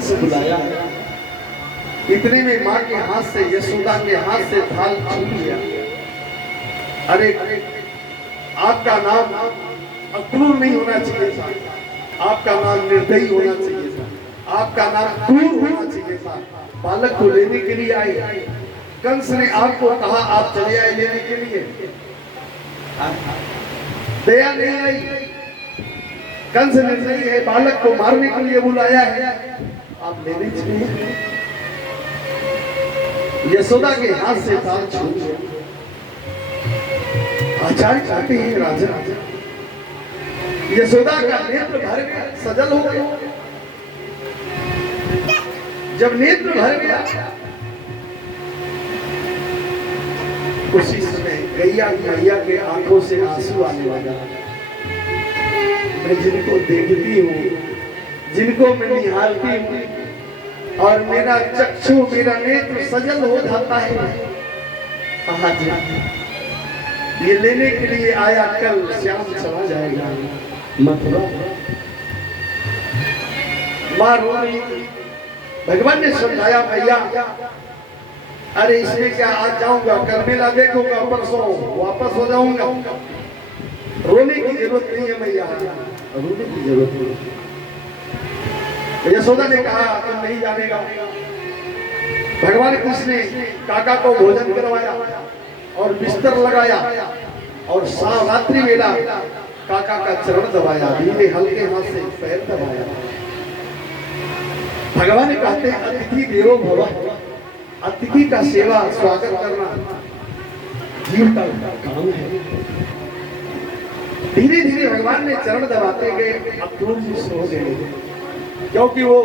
कंस बुलाया। इतने में माँ के हाथ से, यशोदा के हाथ से थाल छूट गया। अरे आपका नाम अक्रूर नहीं होना चाहिए था, आपका नाम निर्दयी होना चाहिए था, आपका नाम क्रूर होना चाहिए था। बालक को लेने के लिए आए, कंस ने आपको कहा आप चले आए लेने के लिए, दया नहीं आई। कंस निर्दयी है, बालक को मारने के लिए बुलाया है, आप लेने चाहिए। यशोदा के हाथ से थाल छूट गया। आचार्य कहते हैं राजा, यशोदा का नेत्र भर गया, सजल हो गया। जब नेत्र भर गया, उसी समय गैया के आंखों से आंसू आने लगा। मैं जिनको देखती हूँ, जिनको मैं निहारती हूँ, और मेरा चक्षु, मेरा नेत्र सजल हो जाता है। आज ये लेने के लिए आया, कल श्याम चला जाएगा मथुरा। मां रो रही थी। भगवान ने समझाया, भैया अरे इसमें क्या, आज जाऊंगा, कल मेला देखूंगा, परसों वापस हो जाऊंगा। रोने की जरूरत नहीं है मैया, रोने की जरूरत नहीं। यशोदा ने कहा तुम नहीं जानेगा। भगवान कृष्ण ने काका को भोजन करवाया और बिस्तर लगाया, और रात्रि वेला काका का चरण दबाया, धीमे हल्के हाथ से पैर दबाया। भगवान कहते हैं अतिथि देवो भव, अतिथि का सेवा स्वागत करना जीव का काम है। धीरे धीरे भगवान ने चरण दबाते गए, अक्रूर जी सो गए, क्योंकि वो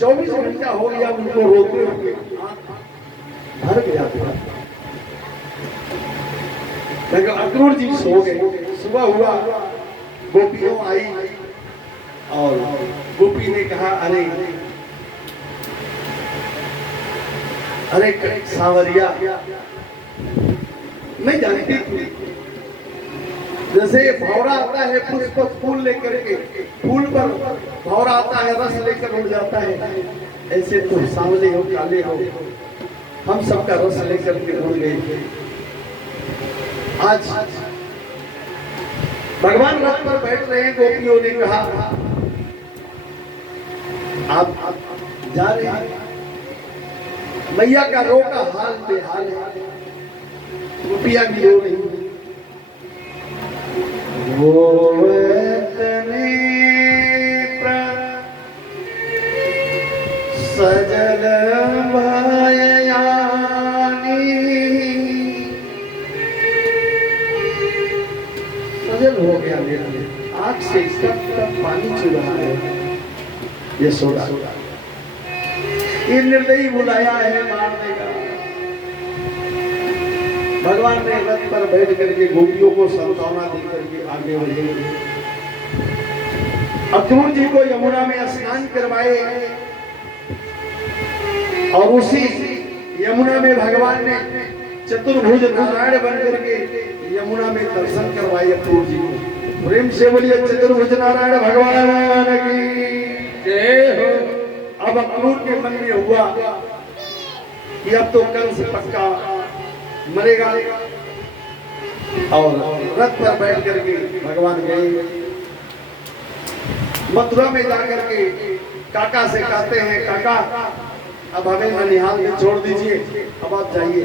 24 घंटा हो गया उनको रोते हुए भर गया था। लेकिन अक्रूर जी सो गए। सुबह हुआ, गोपियों आई और गोपी ने कहा अरे सांवरिया, मैं जानती थी जैसे भौरा आता है पुष्प फूल लेकर के, फूल पर भौरा आता है रस लेकर उड़ जाता है, ऐसे तुम सांवले हो, काले हो, हम सबका रस लेकर के उड़ गए। आज भगवान रथ पर बैठ रहे हैं, गोपियों ने कहा आप जा रहे हैं। मैया का रो का हाल बेहाल है, गोपियां भी रो रही हैं। सजल भयानी, सजल हो गया मेरा, आंख से सब पानी चुरा है। यशोदा ये निर्दयी बुलाया है मारने का। भगवान ने रथ पर बैठ करके गोपियों को सांत्वना देकर के आगे बढ़े। अक्रूर जी को यमुना में स्नान करवाए, और उसी यमुना में भगवान ने चतुर्भुज नारायण बन करके यमुना में दर्शन करवाए अक्रूर जी को। प्रेम से बोलिए चतुर्भुज नारायण भगवान की जय हो। अब अक्रूर के मन में हुआ कि अब तो कंस पक्का मरेगा, और रथ पर बैठ करके भगवान गए। मथुरा में जाकर के काका से कहते हैं, काका अब हमें ननिहाल में छोड़ दीजिए, अब आप जाइए।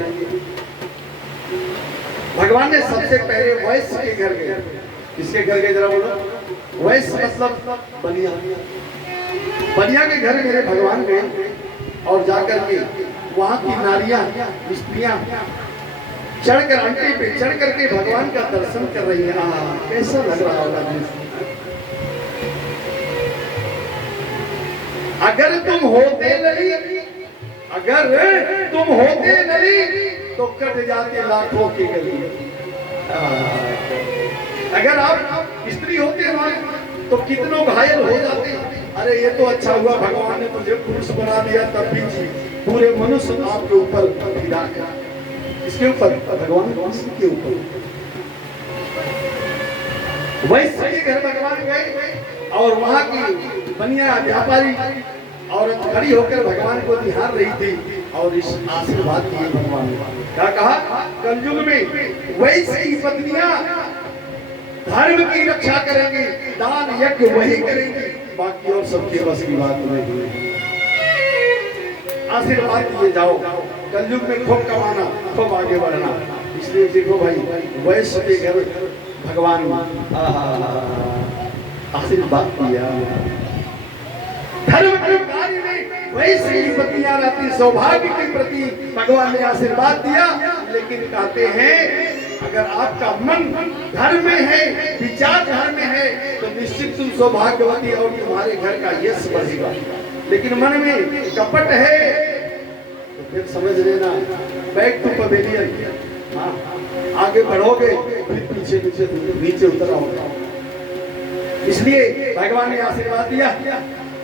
भगवान ने सबसे पहले वैश्य के घर गए। किसके घर गए जरा बोलो? वैश्य मतलब बनिया। बनिया के घर मेरे भगवान गए, और जाकर के वहां की नारियां, स्त्रियां चढ़कर अंटे पे चढ़ करके भगवान का दर्शन कर रही है। कैसा लग रहा होगा? अगर तुम होते नली, अगर तुम होते नली तो कट जाते लाखों की गली। अगर आप स्त्री होते ना तो कितनों घायल हो जाते। अरे ये तो अच्छा हुआ भगवान ने तुझे पुरुष बना दिया, तब भी पूरे मनुष्य आपके ऊपर फिदा है। इसके ऊपर भगवान के ऊपर वैश्य के घर भगवान गए, और वहां की बनिया व्यापारी औरत खड़ी होकर भगवान को निहार रही थी और इस आशीर्वाद दिए भगवान ने। क्या कहा? कलयुग में वैसी पत्नियां धर्म की रक्षा करेंगी, दान यज्ञ वही करेंगी, बाकी और सबके बस की बात नहीं। आशीर्वाद दिए जाओ, कलयुग में खूब कमाना, खूब आगे बढ़ना। इसलिए देखो भाई, वैश्य के घर भगवान आशीर्वाद दिया। धर्म के कार्य में वैसे ही पत्नियां रहती, सौभाग्य के प्रति भगवान ने आशीर्वाद दिया। लेकिन कहते हैं अगर आपका मन धर्म में है, विचार धर्म में है, तो निश्चित तुम सौभाग्यवती और तुम्हारे घर का यश बढ़ेगा। लेकिन मन में कपट है तो फिर समझ लेना, बैक टू पवेलियन। हाँ, आगे बढ़ोगे फिर पीछे नीचे नीचे उतर आओगे। इसलिए भगवान ने आशीर्वाद दिया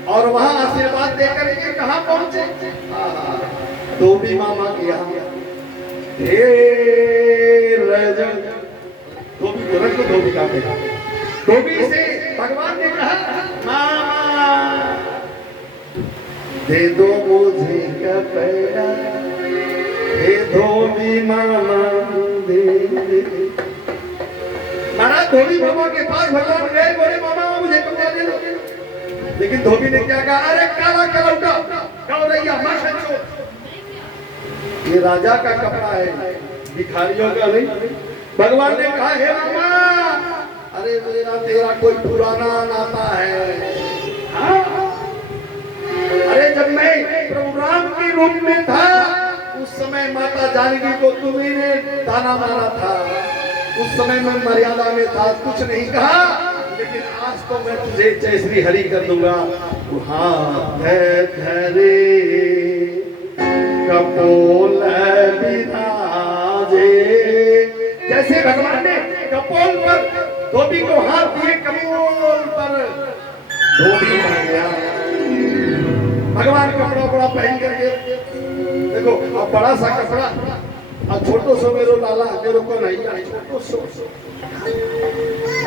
और वहां आशीर्वाद देकर के कहां पहुंचे? धोबी मामा के यहाँ। धोबी तुरंत को धोबी का बेटा। धोबी से भगवान ने कहा, मामा दे दो मुझे कपड़ा, हे धोबी मामा दे। महाराज धोबी मामा के पास भगवान गए, बोले मामा मुझे कपड़ा दे दो। लेकिन धोबी ने क्या कहा? अरे काला कलौटा, कौरैया मत खींचो, ये राजा का कपड़ा है, भिखारियों का नहीं। भगवान ने कहा, हे मामा, अरे मेरा तेरा कोई पुराना नाता है। हाँ? अरे जब मैं प्रभु राम के रूप में था, उस समय माता जानकी को तुम्ही ने दाना मारा था, उस समय मैं मर्यादा में था, कुछ नहीं कहा। लेकिन आज तो मैं तुझे जय श्री हरि कर दूंगा। हाथ धरे कपोल विराजे। जैसे भगवान ने कपोल पर धोबी को हाथ दिए, कपोल पर धोबी बन गया। भगवान कपड़ा बड़ा पहन करके देखो, अब बड़ा सा कपड़ा अब छोटो सो मेरो लाला मेरो को नहीं है, छोटो सो।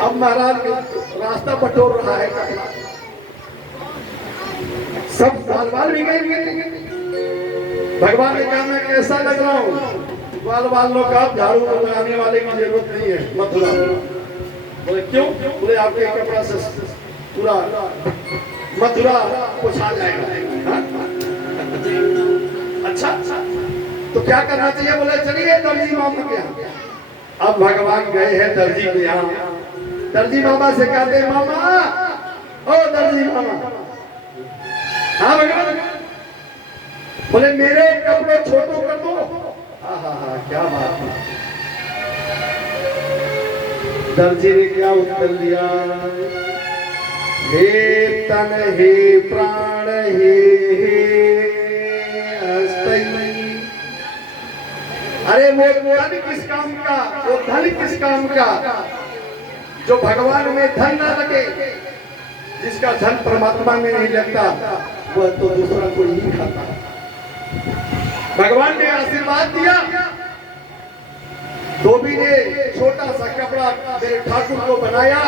अब महाराज रास्ता बटोर रहा है कपड़ा, सब बाल बाल भी गए। भगवान ने कहा, मैं कैसा लग रहा हूँ? बाल बाल लोग आप झाड़ू लगाने वाले की जरूरत नहीं है, मथुरा। बोले क्यों? बोले आपके कपड़ा से पूरा मथुरा पोछा जाएगा। अच्छा, तो क्या करना चाहिए? बोले चलिए दर्जी मामा के यहाँ। अब भगवान गए हैं दर्जी के यहाँ। दर्जी मामा से कहते, मामा ओ दर्जी मामा। हाँ भगवान। बोले मेरे कपड़े छोटो कर दो। हाँ, क्या बात है। दर्जी ने क्या उत्तर दिया? हे तन हे प्राण हे अरे वो धन किस काम का? वो धन किस काम का जो भगवान में धन ना लगे? जिसका धन परमात्मा में नहीं लगता वह तो दूसरा कोई ही खाता। भगवान ने आशीर्वाद दिया। धोबी ने छोटा सा कपड़ा मेरे ठाकुर को बनाया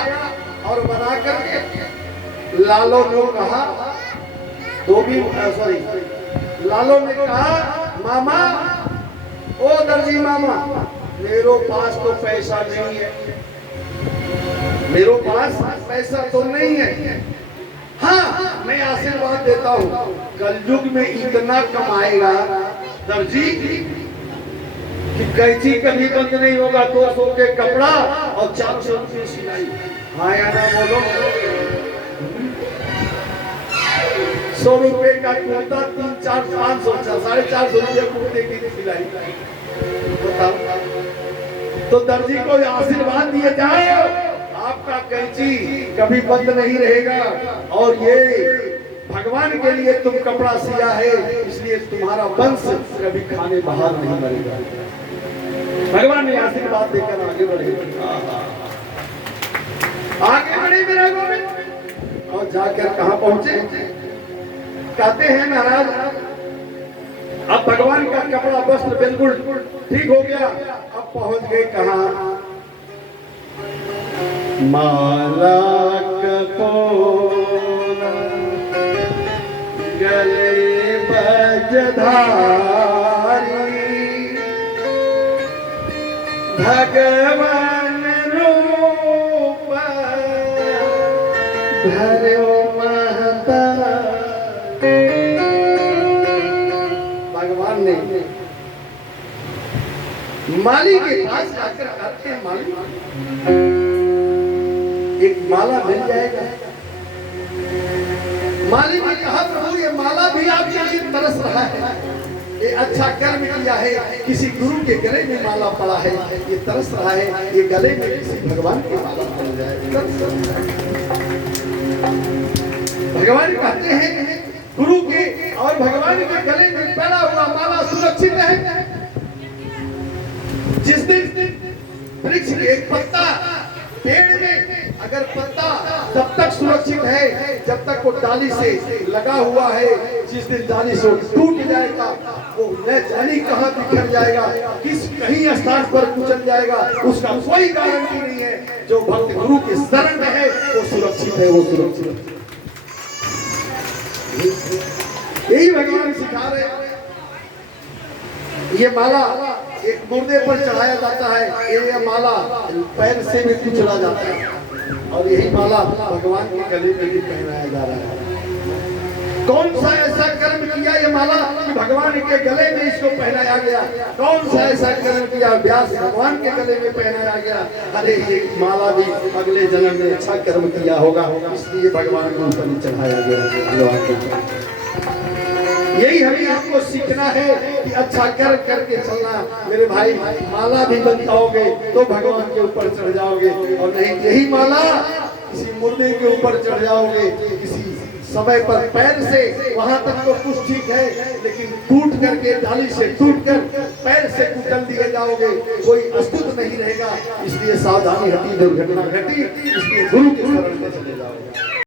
और बना करके लालो ने कहा, लालो ने कहा, मामा ओ दर्जी मामा, मेरे पास तो पैसा नहीं है, मेरे पास पैसा तो नहीं है। हाँ, मैं आशीर्वाद देता हूँ, कलयुग में इतना कमाएगा दर्जी कि कैंची कभी बंद नहीं होगा। 200 के कपड़ा और 400 रुपये सिलाई। हाँ या ना बोलो? 100 रुपए का कुर्ता 3, 4, 500, 450 रुपये कुर्ते की सिलाई। बताओ, तो दर्जी को आशीर्वाद दिए जाओ, आपका कैंची कभी बंद नहीं रहेगा। और ये भगवान के लिए तुम कपड़ा सिया है, इसलिए तुम्हारा वंश कभी खाने बाहर नहीं मरेगा। भगवान ने आशीर्वाद देकर आगे बढ़े। आगे बढ़े मेरे गोविंद। और जाकर कहां पहुंचे? कहते हैं महाराज, अब भगवान का कपड़ा वस्त्र बिल्कुल ठीक हो गया। अब पहुंच गए कहां? माला कपोला गले भगवान रूप धरो महता। भगवान ने माली के पास जाकर कहते हैं, माली एक माला मिल जाएगा। माली ने कहा, प्रभु ये माला भी आपके लिए तरस रहा है, ये अच्छा कर्म किया है, किसी गुरु के गले में माला पड़ा है, ये तरस रहा है, ये गले में किसी भगवान की माला पड़ जाए। भगवान कहते हैं गुरु के और भगवान के गले में पड़ा हुआ माला सुरक्षित है। जिस दिन वृक्ष के एक पत्ता पेड़ में अगर पत्ता तब तक सुरक्षित है जब तक वो डाली से लगा हुआ है, जिस दिन डाली से टूट जाएगा वो न जाने कहां बिखर जाएगा, किस कहीं स्थान पर कुचल जाएगा, उसका कोई गारंटी नहीं है। जो भक्त गुरु के शरण में है वो सुरक्षित है, वो सुरक्षित है। यही भगवान सिखा रहे हैं। ये माला एक मुर्दे पर चढ़ाया जाता है, ये माला पैर से भी कुचला जाता है, और यही माला भगवान के गले में भी पहनाया जा रहा है। कौन सा ऐसा कर्म किया ये माला कि भगवान के गले में इसको पहनाया गया? कौन सा ऐसा कर्म किया व्यास भगवान के गले में पहनाया गया? अरे ये माला भी अगले जन्म में अच्छा कर्म किया होगा, इसलिए भगवान को ऊपर चढ़ाया गया। यही हमें आपको सीखना है कि अच्छा कर करके चलना। मेरे भाई, माला भी बन जाओगे तो भगवान के ऊपर चढ़ जाओगे, और नहीं यही माला किसी मुर्दे के ऊपर चढ़ जाओगे, किसी समय पर पैर से वहां तक तो कुछ ठीक है, लेकिन टूट करके डाली से टूट कर पैर से कुचल दिए जाओगे, कोई अस्तित्व नहीं रहेगा। इसलिए सावधानी हटी, दुर्घटना घटी, इसलिए गुरु के शरण में चले जाओ।